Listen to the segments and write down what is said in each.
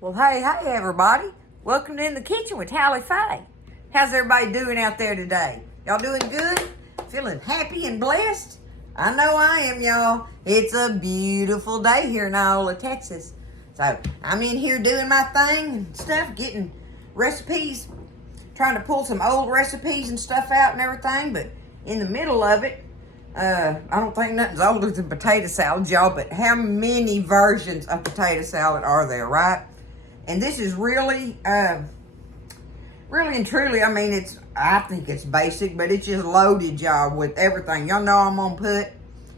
Well, hey, everybody. Welcome to In the Kitchen with Hallie Faye. How's everybody doing out there today? Y'all doing good? Feeling happy and blessed? I know I am, y'all. It's a beautiful day here in Iola, Texas. So I'm in here doing my thing and stuff, getting recipes, trying to pull some old recipes and stuff out and everything, but in the middle of it, I don't think nothing's older than potato salad, y'all, but how many versions of potato salad are there, right? And this is really and truly, I mean, I think it's basic, but it's just loaded, y'all, with everything. Y'all know I'm going to put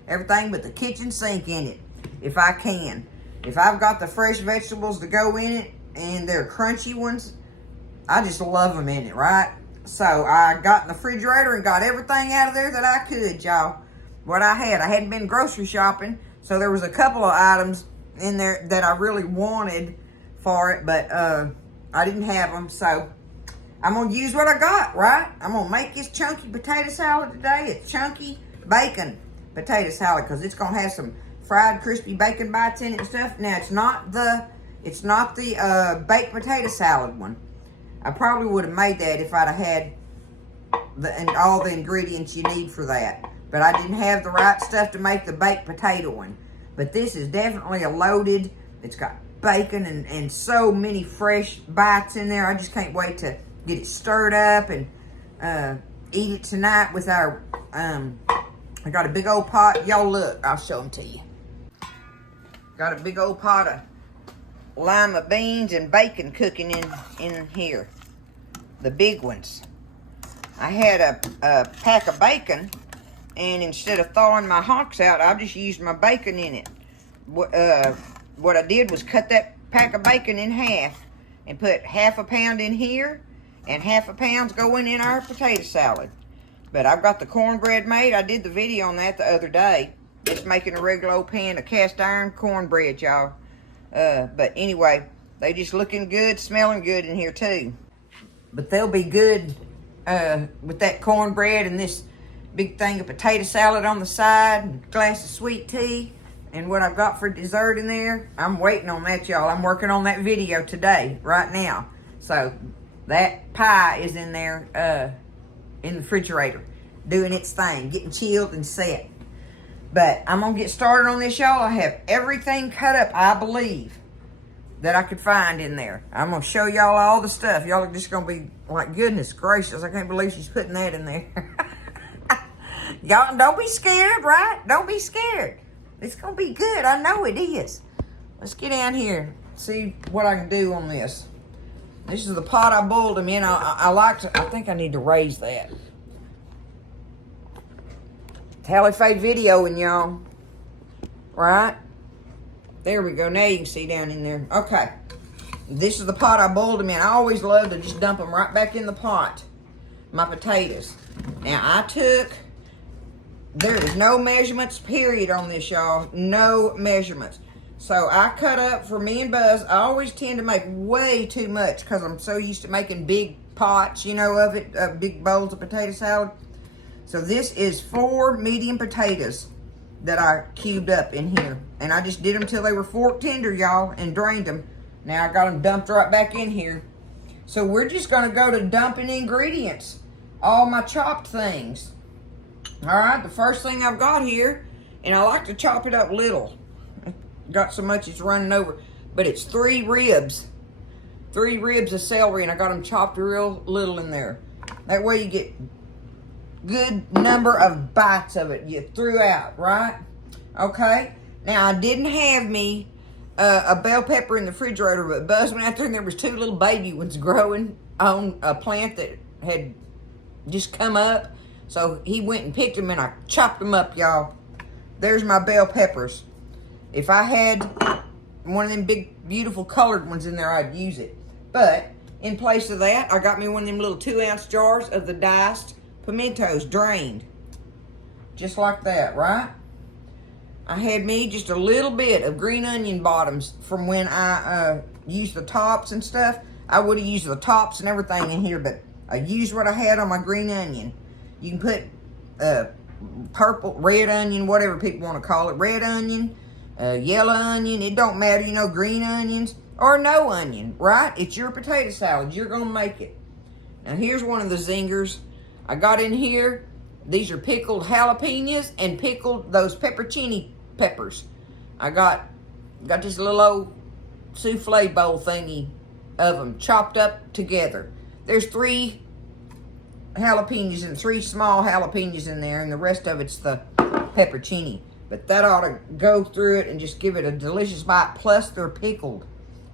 everything but the kitchen sink in it, if I can. If I've got the fresh vegetables to go in it, and they're crunchy ones, I just love them in it, right? So I got in the refrigerator and got everything out of there that I could, y'all. What I hadn't been grocery shopping, so there was a couple of items in there that I really wanted for it, but I didn't have them, so I'm gonna use what I got, right? I'm gonna make this chunky potato salad today. It's chunky bacon potato salad because it's gonna have some fried crispy bacon bites in it and stuff. Now it's not the baked potato salad one. I probably would have made that if I'd have had all the ingredients you need for that, but I didn't have the right stuff to make the baked potato one. But this is definitely a loaded. It's got bacon and so many fresh bites in there. I just can't wait to get it stirred up and eat it tonight with our I got a big old pot. Y'all look, I'll show them to you. Got a big old pot of lima beans and bacon cooking in here, the big ones. I had a pack of bacon, and instead of thawing my hocks out, I just used my bacon in it. What I did was cut that pack of bacon in half and put half a pound in here and half a pound's going in our potato salad. But I've got the cornbread made. I did the video on that the other day. Just making a regular old pan of cast iron cornbread, y'all. But anyway, they just looking good, smelling good in here too. But they'll be good with that cornbread and this big thing of potato salad on the side and a glass of sweet tea. And what I've got for dessert in there, I'm waiting on that, y'all. I'm working on that video today, right now. So that pie is in there in the refrigerator, doing its thing, getting chilled and set. But I'm going to get started on this, y'all. I have everything cut up, I believe, that I could find in there. I'm going to show y'all all the stuff. Y'all are just going to be like, goodness gracious, I can't believe she's putting that in there. Y'all, don't be scared, right? Don't be scared. It's going to be good. I know it is. Let's get down here, see what I can do on this. This is the pot I boiled them in. I think I need to raise that. Hallie Faye videoing, y'all. Right? There we go. Now you can see down in there. Okay. This is the pot I boiled them in. I always love to just dump them right back in the pot. My potatoes. Now, there is no measurements, period, on this, y'all. No measurements. So, I cut up for me and Buzz. I always tend to make way too much because I'm so used to making big pots, of it, big bowls of potato salad. So, this is 4 medium potatoes that I cubed up in here. And I just did them till they were fork tender, y'all, and drained them. Now, I got them dumped right back in here. So, we're just going to go to dumping ingredients. All my chopped things. Alright, the first thing I've got here, and I like to chop it up little. Got so much it's running over. But it's 3 ribs. 3 ribs of celery, and I got them chopped real little in there. That way you get good number of bites of it you threw out, right? Okay. Now, I didn't have me a bell pepper in the refrigerator, but Buzz went out there and there was 2 little baby ones growing on a plant that had just come up. So he went and picked them and I chopped them up, y'all. There's my bell peppers. If I had one of them big, beautiful colored ones in there, I'd use it. But in place of that, I got me one of them little 2-ounce jars of the diced pimentos, drained. Just like that, right? I had me just a little bit of green onion bottoms from when I used the tops and stuff. I would have used the tops and everything in here, but I used what I had on my green onion. You can put purple, red onion, whatever people want to call it. Red onion, yellow onion, it don't matter, green onions. or no onion, right? It's your potato salad. You're going to make it. Now, here's one of the zingers. I got in here. These are pickled jalapenos and pickled those pepperoncini peppers. I got this little old souffle bowl thingy of them chopped up together. There's 3 jalapenos and 3 small jalapenos in there, and the rest of it's the pepperoncini. But that ought to go through it and just give it a delicious bite. Plus, they're pickled,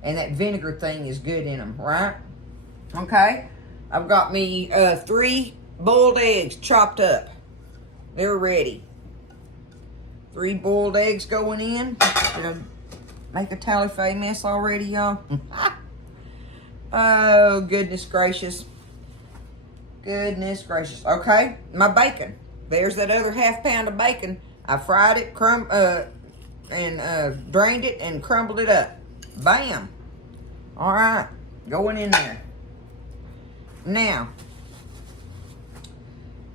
and that vinegar thing is good in them, right? Okay. I've got me 3 boiled eggs chopped up. They're ready. 3 boiled eggs going in. Did I make a tally-fay mess already, y'all? Oh, goodness gracious. Goodness gracious. Okay, my bacon. There's that other ½ pound of bacon. I fried it, drained it and crumbled it up. Bam. All right, going in there. Now,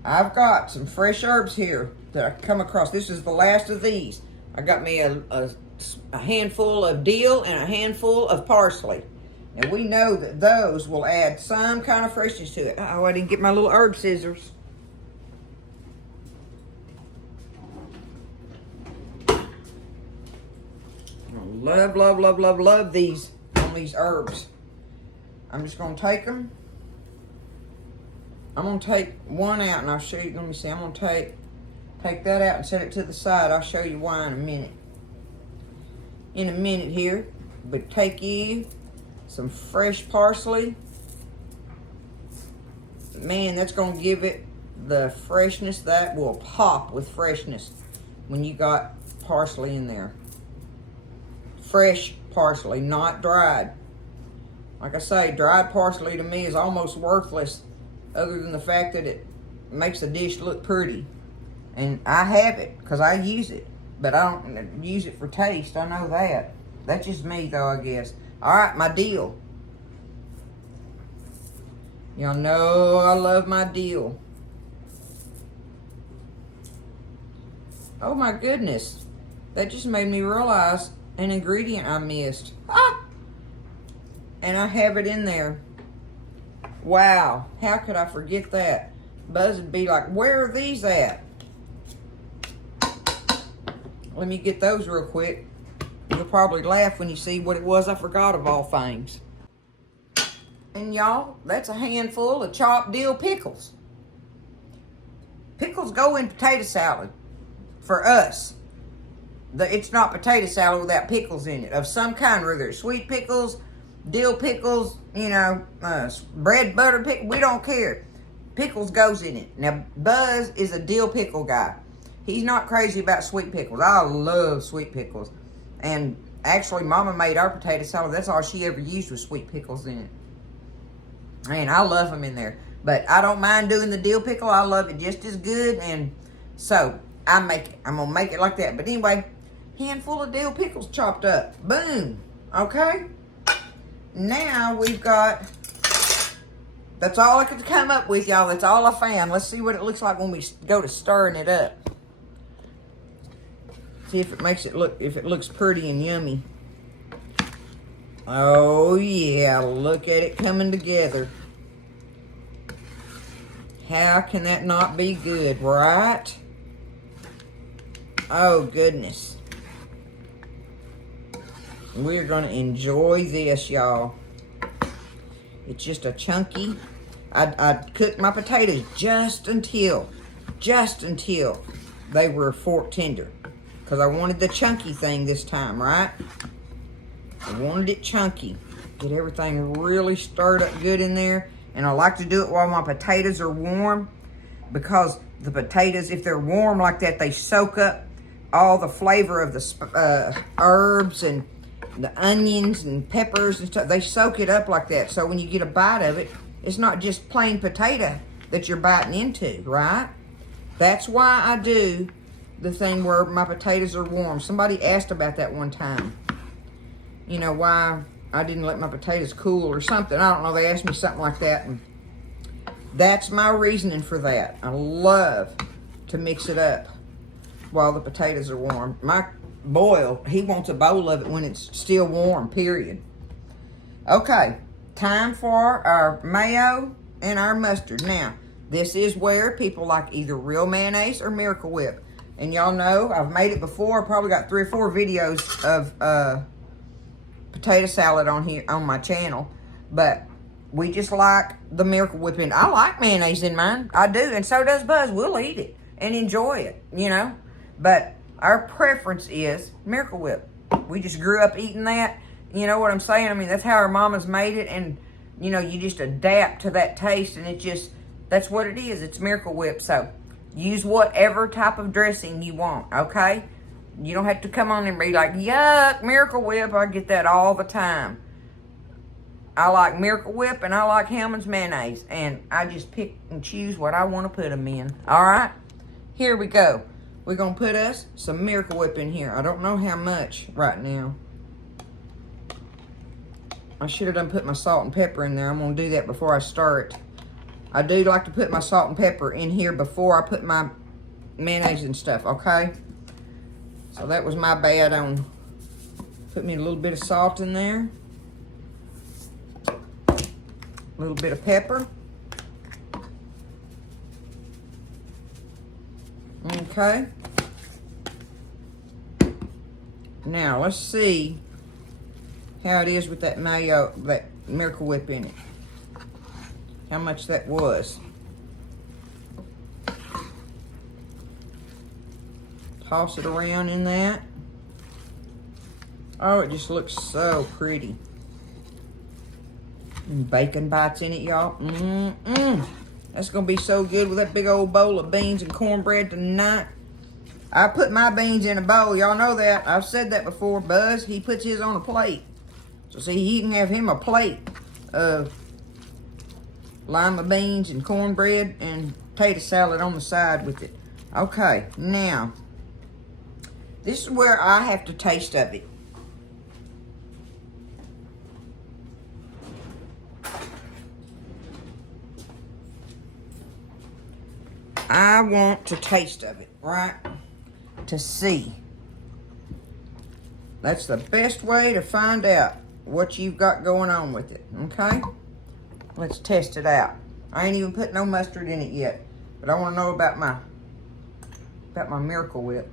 I've got some fresh herbs here that I come across. This is the last of these. I got me a handful of dill and a handful of parsley. And we know that those will add some kind of freshness to it. Oh, I didn't get my little herb scissors. I love, love, love, love, love these herbs. I'm just going to take them. I'm going to take one out and I'll show you. Let me see. I'm going to take that out and set it to the side. I'll show you why in a minute. In a minute here. But take you some fresh parsley. Man, that's going to give it the freshness that will pop with freshness when you got parsley in there. Fresh parsley, not dried. Like I say, dried parsley to me is almost worthless, other than the fact that it makes the dish look pretty. And I have it because I use it, but I don't use it for taste. I know that. That's just me though, I guess. All right, my dill. Y'all know I love my dill. Oh my goodness. That just made me realize an ingredient I missed. Ah! And I have it in there. Wow, how could I forget that? Buzz would be like, where are these at? Let me get those real quick. You'll probably laugh when you see what it was I forgot of all things. And y'all, that's a handful of chopped dill pickles. Pickles go in potato salad for us. It's not potato salad without pickles in it of some kind, whether it's sweet pickles, dill pickles, you know, bread butter pickle, we don't care. Pickles goes in it. Now, Buzz is a dill pickle guy. He's not crazy about sweet pickles. I love sweet pickles. And actually, Mama made our potato salad. That's all she ever used was sweet pickles in it. And I love them in there. But I don't mind doing the dill pickle. I love it just as good. And so, I make it. I'm going to make it like that. But anyway, handful of dill pickles chopped up. Boom. Okay? Now we've got, that's all I could come up with, y'all. That's all I found. Let's see what it looks like when we go to stirring it up. See if it makes it look, if it looks pretty and yummy. Oh yeah, look at it coming together. How can that not be good, right? Oh goodness. We're going to enjoy this, y'all. It's just a chunky. I cooked my potatoes just until they were fork tender. Because I wanted the chunky thing this time, right? I wanted it chunky. Get everything really stirred up good in there. And I like to do it while my potatoes are warm. Because the potatoes, if they're warm like that, they soak up all the flavor of the herbs and the onions and peppers and stuff. They soak it up like that. So when you get a bite of it, it's not just plain potato that you're biting into, right? That's why I do the thing where my potatoes are warm. Somebody asked about that one time. You know, why I didn't let my potatoes cool or something. I don't know. They asked me something like that. And that's my reasoning for that. I love to mix it up while the potatoes are warm. My Boyle, he wants a bowl of it when it's still warm, period. Okay, time for our mayo and our mustard. Now, this is where people like either real mayonnaise or Miracle Whip. And y'all know, I've made it before. I probably got 3 or 4 videos of potato salad on here on my channel. But we just like the Miracle Whip. And I like mayonnaise in mine. I do, and so does Buzz. We'll eat it and enjoy it, you know. But our preference is Miracle Whip. We just grew up eating that. You know what I'm saying? I mean, that's how our mamas made it, and, you know, you just adapt to that taste, and it just, that's what it is. It's Miracle Whip. So use whatever type of dressing you want, okay? You don't have to come on and be like, yuck, Miracle Whip. I get that all the time. I like Miracle Whip, and I like Hellmann's mayonnaise, and I just pick and choose what I want to put them in, all right? Here we go. We're going to put us some Miracle Whip in here. I don't know how much right now. I should have done put my salt and pepper in there. I'm going to do that before I start. I do like to put my salt and pepper in here before I put my mayonnaise and stuff, okay? So that was my bad on put me a little bit of salt in there. A little bit of pepper. Okay. Now, let's see how it is with that mayo, that Miracle Whip in it. How much that was. Toss it around in that. Oh, it just looks so pretty. And bacon bites in it, y'all. That's going to be so good with that big old bowl of beans and cornbread tonight. I put my beans in a bowl. Y'all know that. I've said that before. Buzz, he puts his on a plate. So, see, he can have him a plate of lima beans and cornbread and potato salad on the side with it. Okay, now, this is where I have to taste of it. I want to taste of it, right? To see. That's the best way to find out what you've got going on with it, okay? Let's test it out. I ain't even put no mustard in it yet, but I want to know about my Miracle Whip.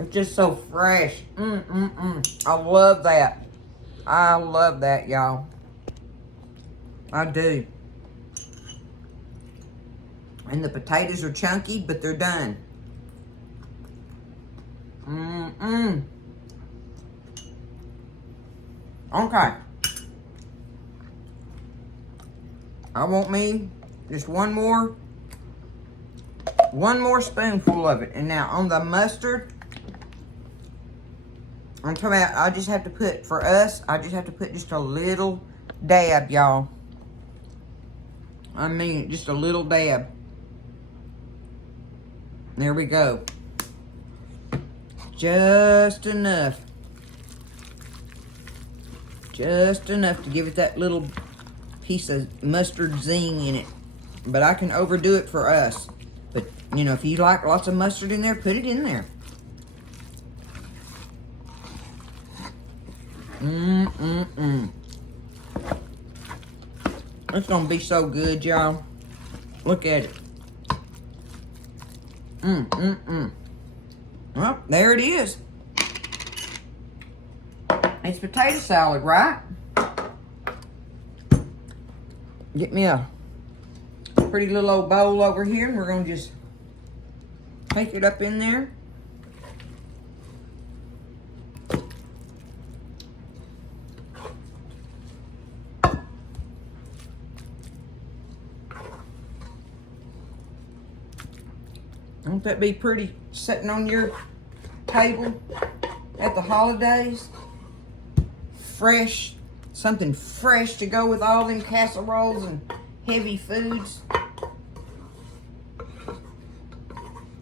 It's just so fresh. I love that. I love that, y'all. I do. And the potatoes are chunky, but they're done. Okay. I want me just one more spoonful of it. And now on the mustard, I'm talking about, I just have to put, for us, I just have to put just a little dab, y'all. I mean, just a little dab. There we go. Just enough. Just enough to give it that little piece of mustard zing in it. But I can overdo it for us. But, you know, if you like lots of mustard in there, put it in there. It's gonna be so good, y'all. Look at it. Well, there it is. It's potato salad, right? Get me a pretty little old bowl over here, and we're gonna just take it up in there. Won't that be pretty sitting on your table at the holidays? Fresh, something fresh to go with all them casseroles and heavy foods.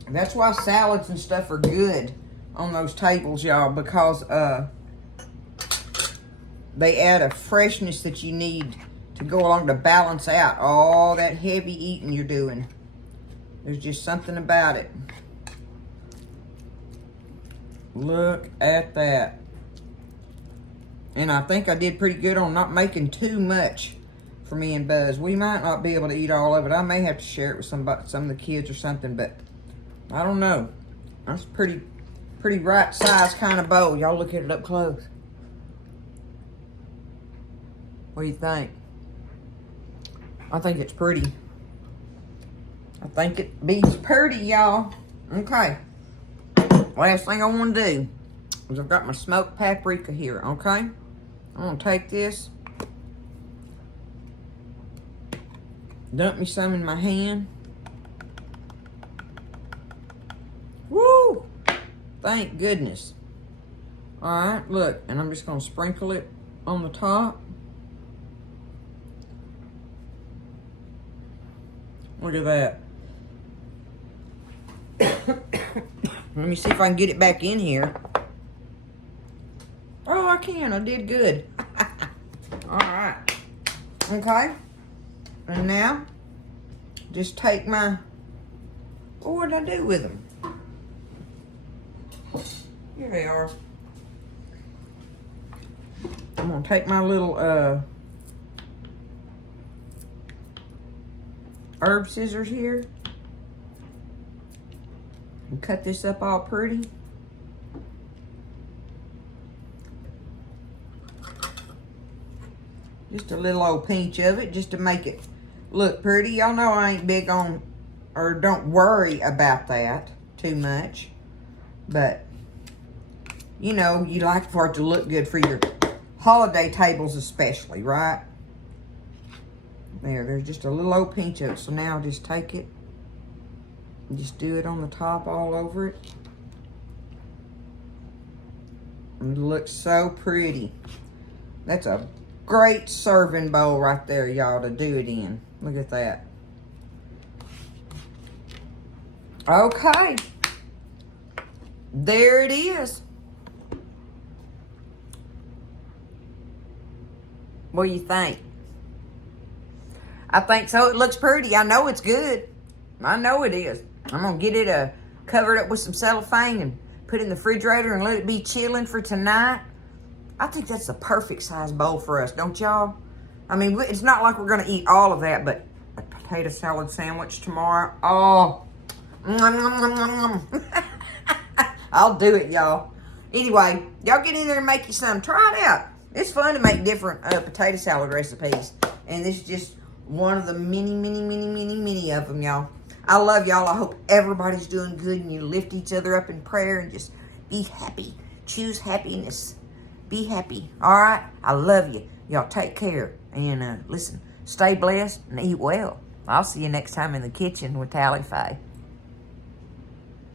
That's why salads and stuff are good on those tables, y'all, because they add a freshness that you need to go along to balance out all that heavy eating you're doing. There's just something about it. Look at that. And I think I did pretty good on not making too much for me and Buzz. We might not be able to eat all of it. I may have to share it with some of the kids or something, but I don't know. That's pretty right size kind of bowl. Y'all look at it up close. What do you think? I think it's pretty. I think it beats pretty, y'all. Okay. Last thing I want to do is I've got my smoked paprika here, okay? I'm going to take this, dump me some in my hand. Woo! Thank goodness. Alright, look, and I'm just going to sprinkle it on the top. Look at that. Let me see if I can get it back in here. Oh, I can. I did good. Alright. Okay. And now, just take my... Oh, what did I do with them? Here they are. I'm going to take my little herb scissors here and cut this up all pretty. Just a little old pinch of it just to make it look pretty. Y'all know I ain't big on, or don't worry about that too much. But, you know, you like for it to look good for your holiday tables especially, right? There's just a little old pinch of it. So now I'll just take it and just do it on the top all over it. And it looks so pretty. That's a great serving bowl right there, y'all, to do it in. Look at that. Okay. There it is. What do you think? I think so. It looks pretty. I know it's good. I know it is. I'm going to get it covered up with some cellophane and put it in the refrigerator and let it be chilling for tonight. I think that's the perfect size bowl for us, don't y'all? I mean, it's not like we're going to eat all of that, but a potato salad sandwich tomorrow. Oh, I'll do it, y'all. Anyway, y'all get in there and make you some. Try it out. It's fun to make different potato salad recipes. And this is just one of the many of them, y'all. I love y'all. I hope everybody's doing good and you lift each other up in prayer and just be happy. Choose happiness. Be happy. All right? I love you. Y'all take care. And listen, stay blessed and eat well. I'll see you next time in the kitchen with Tally Faye.